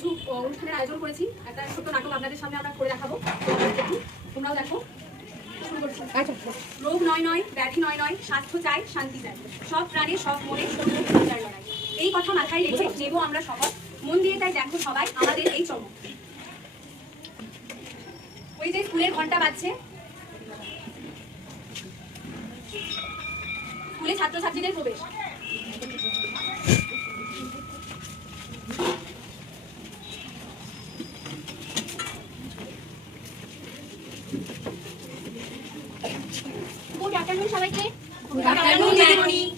কিছু অনুষ্ঠানের আয়োজন করেছি। একটা ছোট্ট নাটক আপনাদের সামনে আমরা করে দেখাবো, তোমরাও দেখো। রোগ নয় নয়, ব্যাধি নয় নয়, স্বাস্থ্য চাই, শান্তি চাই, সব প্রাণে সব মনে সত্যের লড়াই। এই কথা মাথায় রেখে নেব আমরা শপথ, মন দিয়ে তাই দেখো সবাই আমাদের এই চমক। ওই যে স্কুলের ঘন্টা বাজছে, স্কুলে ছাত্রছাত্রীদের প্রবেশ। সবাইকে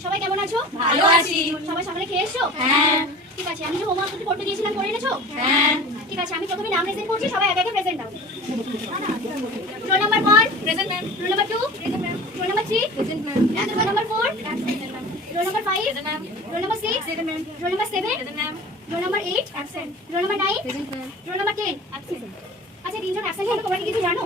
সবাই কেমন আছো? ভালো আছি। সবাই সকালে খেয়ে এসছো? হ্যাঁ। ঠিক আছে, আমি যে হোমওয়ার্ক করতে দিয়েছিলাম করে এনেছো? হ্যাঁ। ঠিক আছে, আমি প্রথমে নাম প্রেজেন্ট করছি, সবাই একে একে প্রেজেন্ট দাও। Roll number 1 present ma'am, roll number 2 present ma'am, roll number 3 present ma'am, roll number 4 present ma'am, roll number 5 present ma'am, roll number 6 present ma'am, roll number 7 present ma'am, roll number 8 absent, roll number 9 present ma'am, roll number 10 absent. আচ্ছা, তিনজন absent হলো, তোমরা কি কিছু জানো?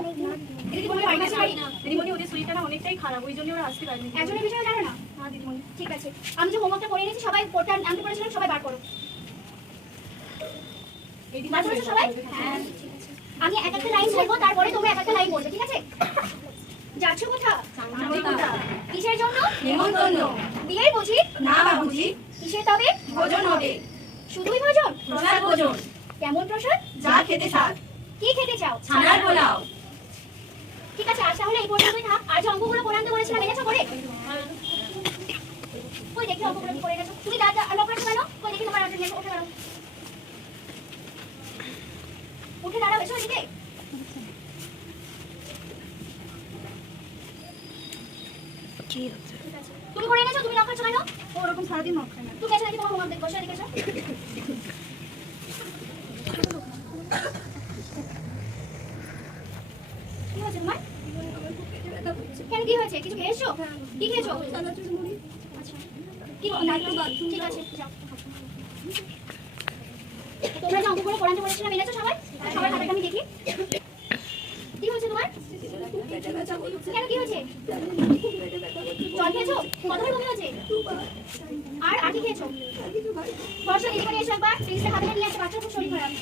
এটা কি তোমরা পারবে পারি না? দিদিমণি ওদের শরীরটা না অনেকটাই খারাপ, ওই জন্য ওরা আসতে পারেনি। একজনের বিষয়ে জানো না? হ্যাঁ দিদিমণি। ঠিক আছে, আমি যে হোমওয়ার্কটা করে এনেছি সবাই কোডটা আনতে বলেছিলাম, সবাই বার করো। বার করেছো সবাই? হ্যাঁ, ঠিক আছে। আমি এক একটা লাইন বলবো, তারপরে তোমরা এক একটা লাইন বলবে, ঠিক আছে? যাচ্ছ কোথায়? কিসের জন্য? নেমন্তন্ন। বিয়ের বুঝি? না বাবুজি। কিসের তবে? ভোজন হবে। শুধুই ভোজন? প্রসাদ ভোজন। কেমন প্রসাদ? যা খেতে স্বাদ। কি খেতে চাও? ছানার পোলাও। ঠিক আছে, আজ তাহলে এই পর্যন্তই থাক। আর যে অঙ্কগুলো করে আনতে বলেছিলাম, এনেছো করে? কই দেখি অঙ্কগুলো কি করে এনেছো? তুমি দাদা লক রাখো কেন? কই দেখি তোমার আনতে নিয়ে উঠে দাঁড়াও। উঠে দাঁড়াও, এসো এদিকে। কি হচ্ছে? তুমি করে এনেছো, তুমি লক রাখছো কেন? ওরকম সারাদিন মদ খায় না। তুমি এসে দেখি তোমার হোমওয়ার্ক দেখো, বসো এদিকে এসো। কি হয়েছে তোমার? কেন কি হয়েছে? কিছু খেয়েছো? কি খেয়েছো? আচ্ছা, কি ঠিক আছে, যাও। তোমরা যে অঙ্কগুলো পড়াতে বলেছিলাম, এনেছো সবাই? সবার খাতাটা আমি দেখি। কি হয়েছে তোমার? কেন কি হয়েছে? জল খেয়েছো? কতবার বমি হয়েছে? আর কি খেয়েছো? বর্ষা দিদি করে এসো একবার, প্লিজটা হাতে নিয়ে আসো, বাচ্চার খুব শরীর খারাপ।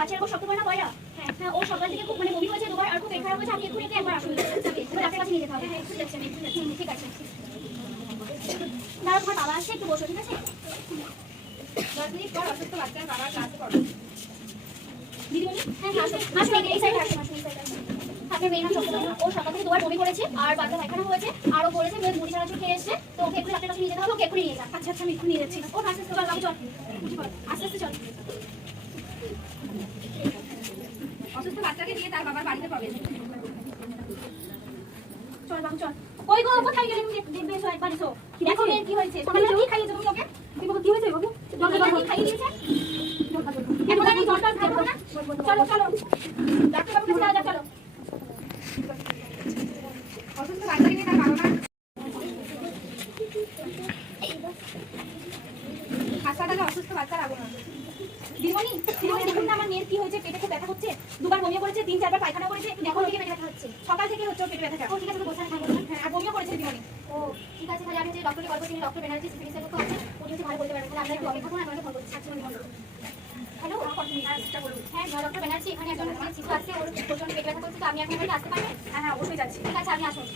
আচ্ছা, এরকম শক্ত করে না পয়লা? হ্যাঁ হ্যাঁ, ও সকাল থেকে মানে বমি হয়েছে দুবার, আর খুব পেট খারাপ হয়েছে। আপনি এক্ষুনি একবার আসুন, ডাক্তারের কাছে নিয়ে যেতে হবে। হ্যাঁ, ঠিক আছে, ঠিক আছে। দাঁড়াও, তোমার বাবা আসছে, একটু বসো, ঠিক আছে? 10 মিনিট পর অসুস্থ বাচ্চার বাবার ক্লাসে পড়ো। দিদিমণি, হ্যাঁ আসুন, আসুন, এই সাইডে আসুন, আসুন, এই সাইডে আসুন। আপনার মেয়ে নাম চক্রবর্তী, ও সকাল থেকে দুবার বমি করেছে, আর বাচ্চা পায়খানা হয়েছে, আর ও বলেছে মেয়ে মুড়ি চানাচুর খেয়ে এসছে, তো ওকে একটু ডাক্তারের কাছে নিয়ে যেতে হবে, ওকে এক্ষুনি নিয়ে যান। আচ্ছা আচ্ছা, আমি এক্ষুনি নিয়ে যাচ্ছি। ও আস্তে আস্তে চল, আমি চল, আস্তে আস্তে চল। অসুস্থ বাচ্চাকে দিয়ে তার বাবার বাড়িতে পাবে। চল বাবু চল। ওই গো, কোথায় গেলে? দেখবে এসো, একবার এসো। দেখো মেয়ের কি হয়েছে। সকালে কি খাইয়েছো তুমি ওকে? কি হয়েছে বাবু? জল খাইয়ে দিয়েছে? এখন আমি জলটা দেবো না? চলো চলো, ডাক্তার বাবুর কাছে যাও, চলো। অসুস্থ বাচ্চাকে নিয়ে তার বাবা হাসপাতালে অসুস্থ বাচ্চার আগমন। দিদিমণি, দেখুন না আমার মেয়ের কি হয়েছে, পেটে খুব ব্যথা হচ্ছে, দুবার বমিও করেছে, 3-4 বার পায়খানা করেছে। এখন থেকে পেটে ব্যথা হচ্ছে, সকাল থেকে হচ্ছে ওর পেটে ব্যথাটা। ও ঠিক আছে, তো বসে থাকো। হ্যাঁ, আর বমিও করেছে দিদিমণি। ও ঠিক আছে, তাহলে আমি যে ডক্টরকে কল করছি, ডক্টর ব্যানার্জি চিকিৎসা করতে হবে, উনি হচ্ছে ভালো বলতে পারবেন। তাহলে আমরা একটু অপেক্ষা করুন, আপনাকে ফোন করছি। আচ্ছা দিদিমণি, হ্যালো, হ্যাঁ ডক্টর ব্যানার্জি, এখানে একজন শিশু আছে, ওর প্রচন্ড পেট ব্যথা করছে, তো আপনি এখন বাড়িতে আসতে পারবেন? হ্যাঁ হ্যাঁ, অবশ্যই যাচ্ছি। ঠিক আছে, আপনি আসুন।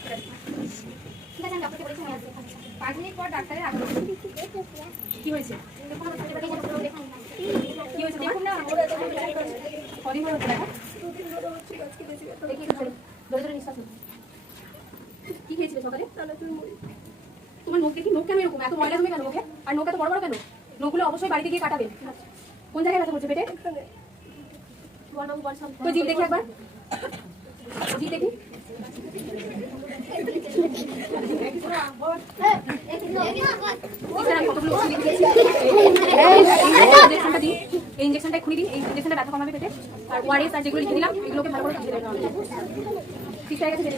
ঠিক আছে, আমি ডক্টরকে বলেছি আমি আসছি। 5 মিনিট পর ডাক্তারের আগমন। কি হয়েছে? দেখুন কি হয়েছে, দেখুন না। কদিন ধরে হচ্ছে দেখো? 2 দিন ধরে হচ্ছে, আজকে বেশি ব্যথা। দেখি একটু ধরে ধরে নিঃশ্বাস নিন। কি খেয়েছিলে সকালে? তোমার নখ দেখি, নখ কেন এরকম এত ময়লা জমে কেন নখে? আর নখ এত বড় বড় কেন? নখগুলো অবশ্যই বাড়িতে গিয়ে কাটাবে। কোন জায়গায় ব্যথা করছে পেটে? তো জিভ দেখি একবার, জিভ দেখি। এই ইঞ্জেকশনটা এক্ষুনি দিন, এই ইঞ্জেকশনটা ব্যথা কমাবে পেটে। আর ওআরএস আর যেগুলো লিখে দিলাম, এগুলোকে ভালো করে খেতে দেবেন। ঠিক আছে,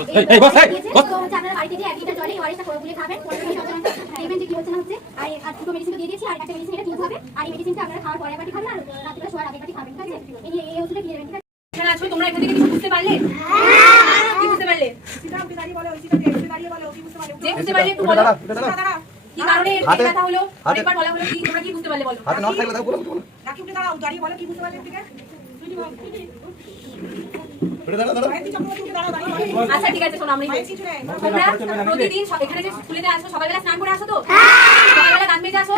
এই বস, এই, বস। তো হচ্ছে আপনারা বাড়িতে গিয়ে 1 লিটার জলে ওয়ারিসটা করে গুলে খাবেন। পরে দেখবেন যে কি হচ্ছে না হচ্ছে। আর দুটো মেডিসিন দিয়ে দিয়েছি, আর একটা মেডিসিন এটা কিনতে হবে। আর এই মেডিসিনটা আপনারা খাওয়ার পরে একবারই খাবেন, আর রাত্রিবেলা শোয়ার আগে একবারই খাবেন, ঠিক আছে? এই ওষুধটা কিনে নেবেন, ঠিক আছে? এখানে আছো তোমরা, এখান থেকে কিছু বুঝতে পারলে? কি বুঝতে পারলে? যে বুঝতে পারলে একটু বলো। কি কারণে এর পেটে ব্যথা হলো? অনেকবার বলা হলো, কি তোমরা কি বুঝতে পারলে বলো? হাতে নখ থাকলে তাও বলো, বলো। উঠে দাঁড়া, দাঁড়া। আচ্ছা ঠিক আছে, শোনো, আমি তোমরা প্রতিদিন এখানে যে স্কুলেতে আসো সকালবেলা স্নান করে আসো তো? সকালবেলা দাঁত মেজে আসো?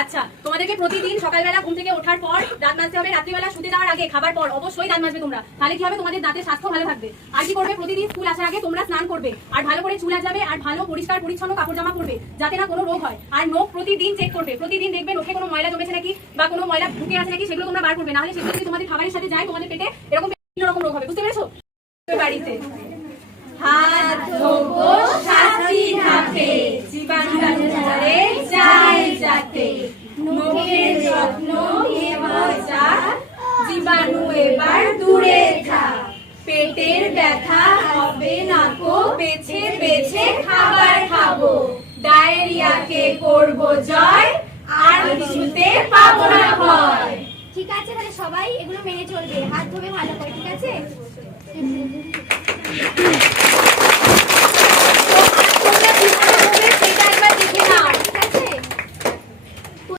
আচ্ছা, তোমাদেরকে প্রতিদিন সকালবেলা ঘুম থেকে ওঠার পর দাঁত মাজতে হবে, রাত্রিবেলা শুতে যাওয়ার আগে খাবার পর অবশ্যই দাঁত মাজবে তোমরা। তাহলে কি হবে, তোমাদের দাঁতের স্বাস্থ্য ভালো থাকবে। আর কি করবে, প্রতিদিন স্কুল আসার আগে তোমরা স্নান করবে, আর ভালো করে চুল আঁচড়াবে, আর ভালো পরিষ্কার পরিচ্ছন্ন কাপড় জামা পরবে, যাতে না কোনো রোগ হয়। আর নখ প্রতিদিন চেক করবে, প্রতিদিন দেখবে নখে কোনো ময়লা জমেছে নাকি বা কোনো ময়লা ঢুকে আছে নাকি, সেগুলো তোমরা বার করবে। না হলে সেগুলো যদি তোমাদের খাবারের সাথে যায়, তোমাদের পেটে এরকম বিভিন্ন রকম রোগ হবে। বুঝতে পেরেছো? বাড়িতে হাত ধোবো সাথী ধাপে, জীবাণু ধরে যায় যাতে, নখের যত্ন নেব যা, জীবাণু এবার দূরে থাক, পেটের ব্যথা হবে না কো, বেছে বেছে খাবার খাবো, ডায়রিয়াকে করবো জয়, আর কিছুতে পাবো না ভয়। ঠিক আছে, তাহলে সবাই এগুলো মেনে চলবে, হাত ধোবে ভালো করে, ঠিক আছে?